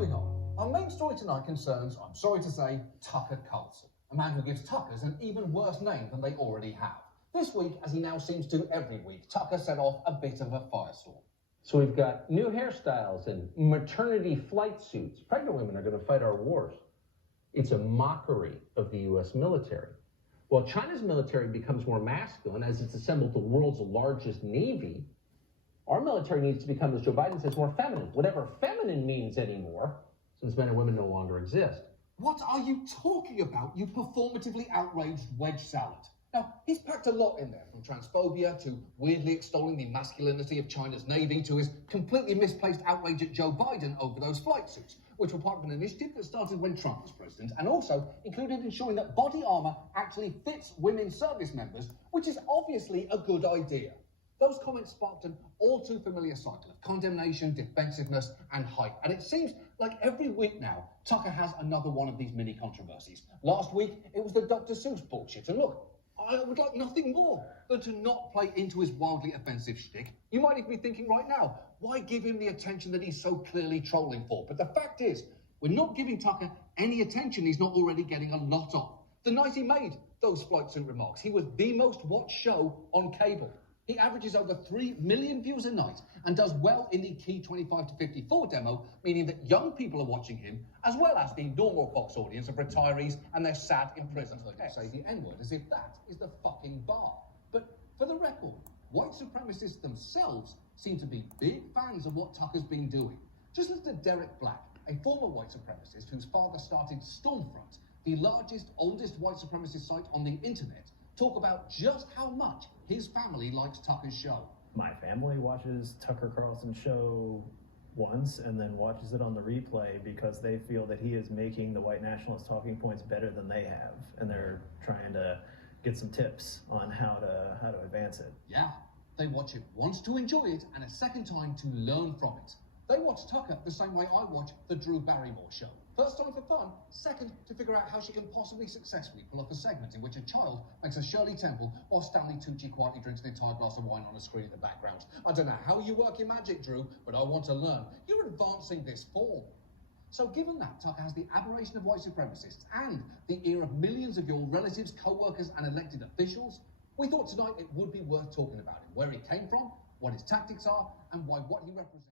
Moving on, our main story tonight concerns, I'm sorry to say, Tucker Carlson, a man who gives Tuckers an even worse name than they already have. This week, as he now seems to every week, Tucker set off a bit of a firestorm. So we've got new hairstyles and maternity flight suits. Pregnant women are going to fight our wars. It's a mockery of the U.S. military. While China's military becomes more masculine as it's assembled the world's largest navy, our military needs to become, as Joe Biden says, more feminine, whatever feminine means anymore, since men and women no longer exist. What are you talking about, you performatively outraged wedge salad? Now, he's packed a lot in there, from transphobia to weirdly extolling the masculinity of China's navy to his completely misplaced outrage at Joe Biden over those flight suits, which were part of an initiative that started when Trump was president and also included ensuring that body armor actually fits women service members, which is obviously a good idea. Those comments sparked an all too familiar cycle of condemnation, defensiveness, and hype. And it seems like every week now, Tucker has another one of these mini controversies. Last week, it was the Dr. Seuss bullshit. And look, I would like nothing more than to not play into his wildly offensive shtick. You might even be thinking right now, why give him the attention that he's so clearly trolling for? But the fact is, we're not giving Tucker any attention he's not already getting a lot of. The night he made those flight suit remarks, he was the most watched show on cable. He averages over 3 million views a night and does well in the key 25 to 54 demo, meaning that young people are watching him, as well as the normal Fox audience of retirees and their sad imprisoned pets. Say the N-word as if that is the fucking bar. But for the record, white supremacists themselves seem to be big fans of what Tucker's been doing. Just listen to Derek Black, a former white supremacist whose father started Stormfront, the largest, oldest white supremacist site on the internet, talk about just how much his family likes Tucker's show. My family watches Tucker Carlson's show once and then watches it on the replay because they feel that he is making the white nationalist talking points better than they have, and they're trying to get some tips on how to advance it. Yeah, they watch it once to enjoy it and a second time to learn from it. They watch Tucker the same way I watch the Drew Barrymore show. First time for fun, second to figure out how she can possibly successfully pull off a segment in which a child makes a Shirley Temple while Stanley Tucci quietly drinks an entire glass of wine on a screen in the background. I don't know how you work your magic, Drew, but I want to learn. You're advancing this form. So given that Tucker has the aberration of white supremacists and the ear of millions of your relatives, co-workers and elected officials, we thought tonight it would be worth talking about him, where he came from, what his tactics are, and why what he represents